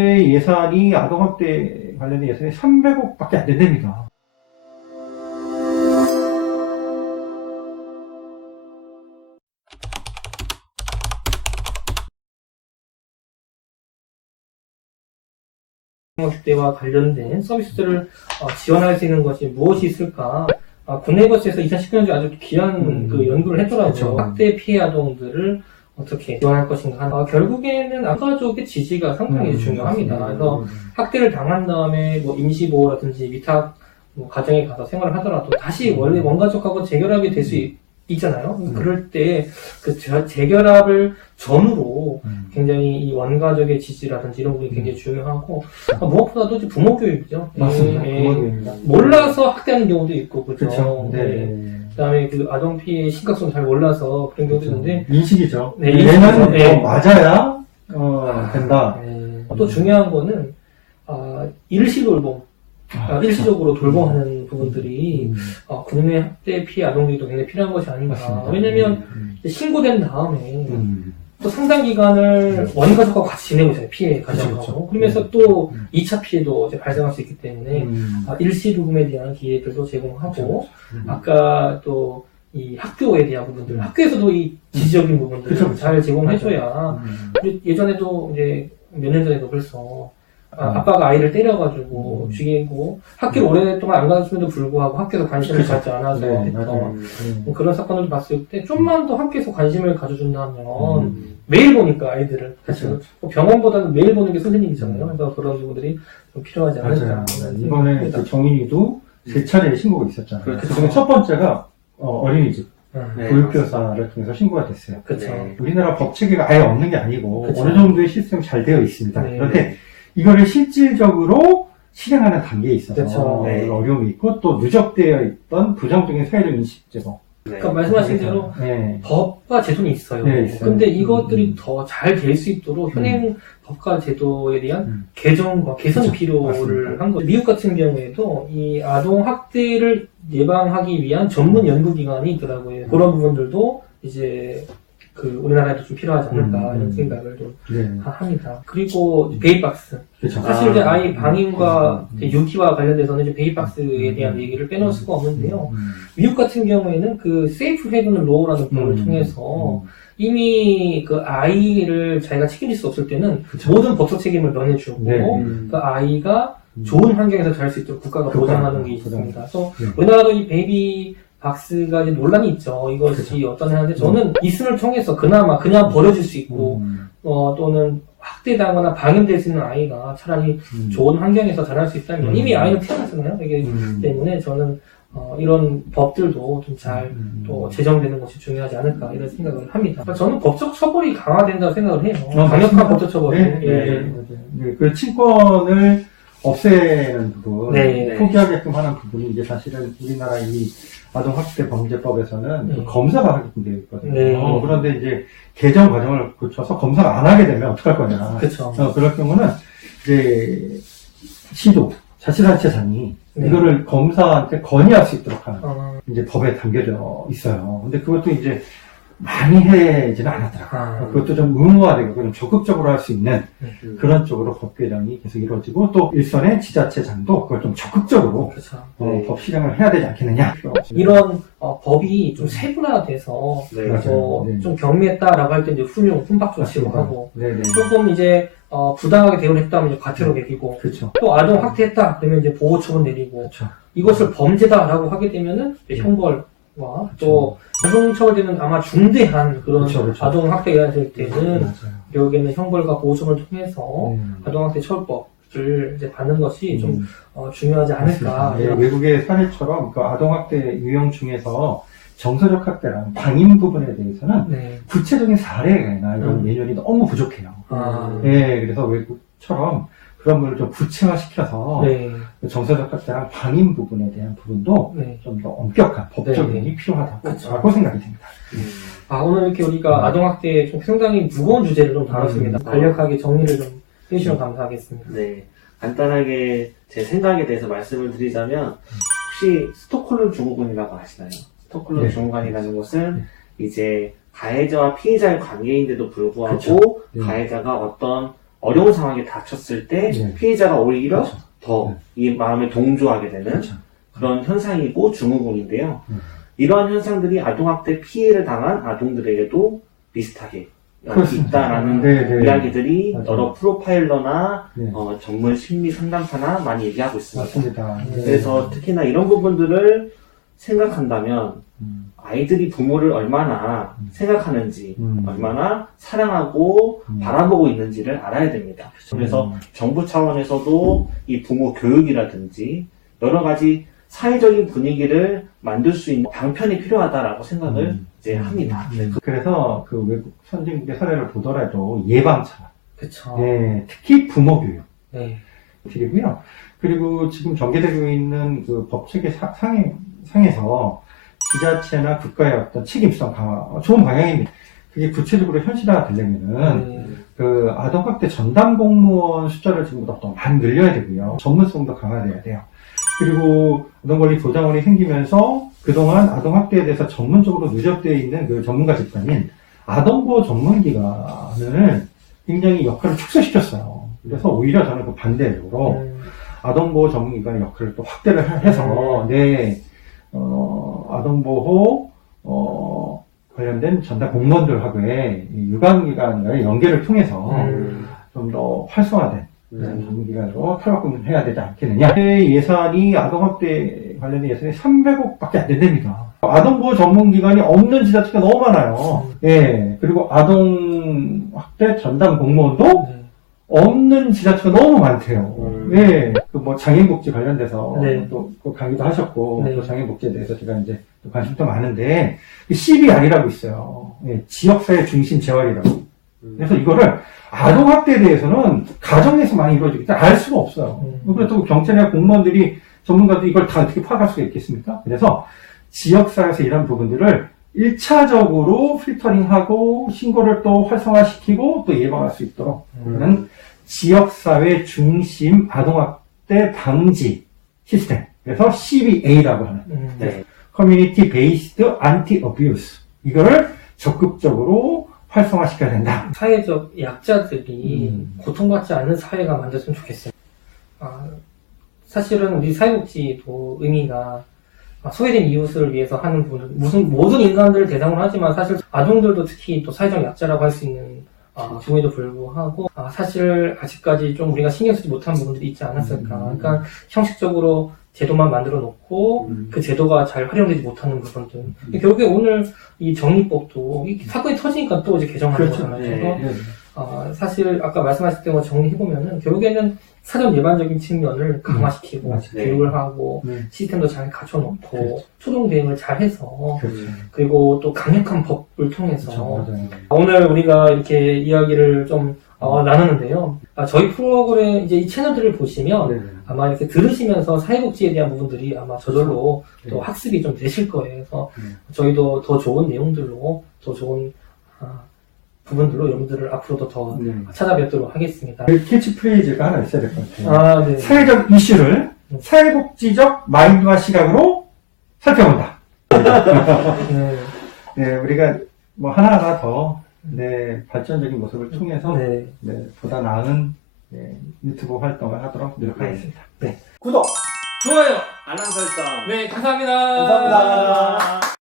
예산이 아동학대 관련된 예산이 300억밖에 안 된답니다. 학대와 관련된 서비스들을 지원할 수 있는 것이 무엇이 있을까? 국내버스에서 2019년도에 아주 귀한 그 연구를 했더라고요. 그쵸. 학대 피해 아동들을 어떻게 지원할 것인가. 결국에는 가족의 지지가 상당히 중요합니다. 그래서 학대를 당한 다음에 뭐 임시보호라든지 위탁 가정에 가서 생활을 하더라도 다시 원래 원가족하고 재결합이 될 수 있잖아요. 그럴 때 그 재결합을 전후로 굉장히 이 원가족의 지지라든지 이런 부분이 굉장히 중요하고 무엇보다도 이제 부모 교육이죠. 맞습니다. 부모 교육입니다. 몰라서 학대하는 경우도 있고 그렇죠. 그렇죠. 그다음에 그 아동 피해 심각성 잘 몰라서 그런 경우도 있는데 인식이죠. 네, 얘는 네. 맞아야 된다. 또 중요한 거는 일시 돌봄. 일시적으로 돌봄하는 부분들이 국내 학대 피해 아동들도 굉장히 필요한 것이 아닌가. 맞습니다. 왜냐면 신고된 다음에 또 상당 기간을 원가족과 같이 지내고 있어요. 피해 가정하고. 그쵸. 그러면서 또 2차 피해도 이제 발생할 수 있기 때문에 일시 돌봄에 대한 기회들도 제공하고 아까 또 이 학교에 대한 부분들, 학교에서도 이 지지적인 부분들을 잘 제공해줘야 예전에도 이제 몇 년 전에도 벌써 아빠가 아이를 때려가지고 죽이고 학교를 오랫동안 안 갔음에도 불구하고 학교에서 관심을 갖지 않아서 그런 사건을 봤을 때 좀만 더 학교에서 관심을 가져준다면 매일 보니까 아이들을 사실 병원보다는 매일 보는 게 선생님이잖아요. 그래서 그런 부분들이 좀 필요하지 않을까. 이번에 그 정인이도 3차례 신고가 있었잖아요. 그렇죠. 그중에 첫 번째가 어린이집 네, 보육교사를 통해서 신고가 됐어요. 그렇죠. 우리나라 법 체계가 아예 없는 게 아니고 그쵸. 어느 정도의 시스템이 잘 되어 있습니다. 네. 그런데 이거를 실질적으로 실행하는 단계에 있어서 그쵸. 네. 어려움이 있고 또 누적되어 있던 부정적인 사회적 인식 제공. 그러니까 말씀하신 대로 네. 법과 제도는 있어요. 네, 있어요. 근데 이것들이 더 잘 될 수 있도록 현행 법과 제도에 대한 개정과 개선이 그쵸. 필요를 맞습니다. 한 거죠. 미국 같은 경우에도 이 아동 학대를 예방하기 위한 전문 연구기관이 있더라고요. 그런 부분들도 이제 그 우리나라에도 좀 필요하지 않을까 이런 생각을 좀 합니다. 그리고 베이박스. 그렇죠. 사실 이제 아이 방임과 유기와 관련돼서는 이제 베이박스에 대한 얘기를 빼놓을 수가 없는데요. 미국 같은 경우에는 그 세이프 헤븐 로우라는 법을 통해서 이미 그 아이를 자기가 책임질 수 없을 때는 모든 법적 책임을 면해주고 그 아이가 좋은 환경에서 자랄 수 있도록 국가가 보장하는 게 있습니다. 그래서 우리나라도 이 베이비 박스가 이제 논란이 있죠. 이것이 어떠냐는데 저는 이승을 통해서 그나마 그냥 버려질 수 있고 또는 학대당하거나 방임될 수 있는 아이가 차라리 좋은 환경에서 자랄 수 있다면 이미 아이는 태어났잖아요. 이게 때문에 저는 이런 법들도 좀 잘 또 제정되는 것이 중요하지 않을까 이런 생각을 합니다. 저는 법적 처벌이 강화된다고 생각을 해요. 강력한 법적 처벌이. 그 친권을 없애는 부분, 네. 포기하게끔 하는 부분이 이제 사실은 우리나라 이 아동학대범죄법에서는 그 검사가 하게끔 되어 있거든요. 그런데 이제 개정 과정을 거쳐서 검사가 안 하게 되면 어떡할 거냐. 그렇죠. 그럴 경우는 이제 시도, 자치단체장이 이거를 검사한테 건의할 수 있도록 하는 이제 법에 담겨져 있어요. 근데 그것도 이제 많이 해지는 않았더라고요. 그것도 좀 의무화되고 좀 적극적으로 할 수 있는 그런 쪽으로 법 개정이 계속 이루어지고 또 일선의 지자체장도 그걸 좀 적극적으로 그렇죠. 법 실행을 해야 되지 않겠느냐. 이런 법이 좀 세분화돼서 좀 경미했다라고 할 때 이제 훈용, 훈박 조치로 하고 조금 이제 부당하게 대우를 했다면 이제 과태료 매기고 그렇죠. 또 아동 학대했다 그러면 이제 보호 처분 내리고 그렇죠. 이것을 범죄다라고 하게 되면은 형벌과 또 가중처벌되는 아마 중대한 그런 아동 학대가 될 때는 결국에는 형벌과 보호 처분을 통해서 아동 학대 처벌법을 이제 받는 것이 좀 중요하지 않을까. 외국의 사례처럼 그 아동 학대 유형 중에서 정서적 학대랑 방임 부분에 대해서는 구체적인 사례나 이런 매뉴얼이 너무 부족해요. 그래서 외국처럼 그런 걸 좀 구체화시켜서 정서적 학대랑 방임 부분에 대한 부분도 좀 더 엄격한 법적이 필요하다고 생각이 듭니다. 오늘 이렇게 우리가 아동학대 좀 상당히 무거운 주제를 좀 다뤘습니다. 간략하게 정리를 좀 해주시면 감사하겠습니다. 네, 간단하게 제 생각에 대해서 말씀을 드리자면 혹시 스톡홀름 증후군이라고 아시나요? 스톡홀름 증후군이라는 것은 이제 가해자와 피해자의 관계인데도 불구하고 가해자가 어떤 어려운 상황에 닥쳤을 때 네. 피해자가 오히려 그렇죠. 더 네. 이 마음에 동조하게 되는 그렇죠. 그런 현상이고 증후군인데요. 음. 이러한 현상들이 아동학대 피해를 당한 아동들에게도 비슷하게 그렇습니다. 있다라는 네, 네. 이야기들이 맞아요. 여러 프로파일러나 네. 전문 심리 상담사나 많이 얘기하고 있습니다. 맞습니다. 네. 그래서 특히나 이런 부분들을 생각한다면 아이들이 부모를 얼마나 생각하는지, 얼마나 사랑하고 바라보고 있는지를 알아야 됩니다. 그래서 정부 차원에서도 이 부모 교육이라든지 여러 가지 사회적인 분위기를 만들 수 있는 방편이 필요하다라고 생각을 이제 합니다. 네. 그래서 그 외국 선진국의 사례를 보더라도 예방차, 그쵸. 네, 특히 부모 교육 네. 드리고요. 그리고 지금 전개되고 있는 그 법체계 상에서 지자체나 국가의 어떤 책임성 강화 좋은 방향입니다. 그게 구체적으로 현실화 되려면은 그 아동학대 전담 공무원 숫자를 지금보다 더 많이 늘려야 되고요. 전문성도 강화돼야 돼요. 그리고 아동권리 보장원이 생기면서 그동안 아동학대에 대해서 전문적으로 누적되어 있는 그 전문가 집단인 아동보호 전문기관을 굉장히 역할을 축소시켰어요. 그래서 오히려 저는 그 반대로 아동보호 전문기관의 역할을 또 확대를 해서 아동보호 관련된 전담 공무원들하고의 유관기관과의 연계를 통해서 좀 더 활성화된 전문기관으로 탈바꿈해야 되지 않겠느냐. 예산이 아동학대 관련된 예산이 300억밖에 안 된답니다. 아동보호 전문기관이 없는 지자체가 너무 많아요. 예. 그리고 아동학대 전담 공무원도 없는 지자체가 너무 많대요. 예. 그 뭐 장애인복지 관련돼서 또 강의도 하셨고 또 장애인복지에 대해서 제가 이제 또 관심도 많은데 CBR이라고 있어요. 예. 지역사회 중심 재활이라고. 그래서 이거를 아동학대에 대해서는 가정에서 많이 이루어지기 때문에 알 수가 없어요. 그래서 또 경찰이나 공무원들이 전문가들이 이걸 다 어떻게 파악할 수가 있겠습니까? 그래서 지역사회에서 이런 부분들을 1차적으로 필터링하고 신고를 또 활성화시키고 또 예방할 수 있도록 하는 지역사회 중심 아동학대 방지 시스템. 그래서 CBA라고 하는 Community Based Anti-Abuse. 이거를 적극적으로 활성화시켜야 된다. 사회적 약자들이 고통받지 않는 사회가 만들었으면 좋겠어요. 사실은 우리 사회복지도 의미가 소외된 이웃을 위해서 하는 부분, 모든 인간들을 대상으로 하지만 사실 아동들도 특히 또 사회적 약자라고 할 수 있는 중에도 불구하고 사실 아직까지 좀 우리가 신경 쓰지 못한 부분들이 있지 않았을까. 그러니까 형식적으로 제도만 만들어 놓고 그 제도가 잘 활용되지 못하는 부분들. 결국에 오늘 이 정리법도 이 사건이 터지니까 또 이제 개정하는 거잖아요. 그래서 사실 아까 말씀하실 때 정리해보면은 결국에는 사전 예방적인 측면을 강화시키고 교육을 하고 시스템도 잘 갖춰놓고 초동 대응을 잘 해서 그리고 또 강력한 법을 통해서 오늘 우리가 이렇게 이야기를 좀 나누는데요. 저희 프로그램 이제 이 채널들을 보시면 아마 이렇게 들으시면서 사회복지에 대한 부분들이 아마 저절로 또 학습이 좀 되실 거예요. 그래서 저희도 더 좋은 내용들로 더 좋은 부분들로 여러분들을 앞으로도 더 찾아뵙도록 하겠습니다. 그 캐치프레이즈가 하나 있어야 될 것 같아요. 사회적 이슈를 사회복지적 마인드와 시각으로 살펴본다. 우리가 뭐 하나하나 더 발전적인 모습을 통해서 보다 나은 유튜브 활동을 하도록 노력하겠습니다. 구독, 좋아요, 알람 설정. 감사합니다. 감사합니다.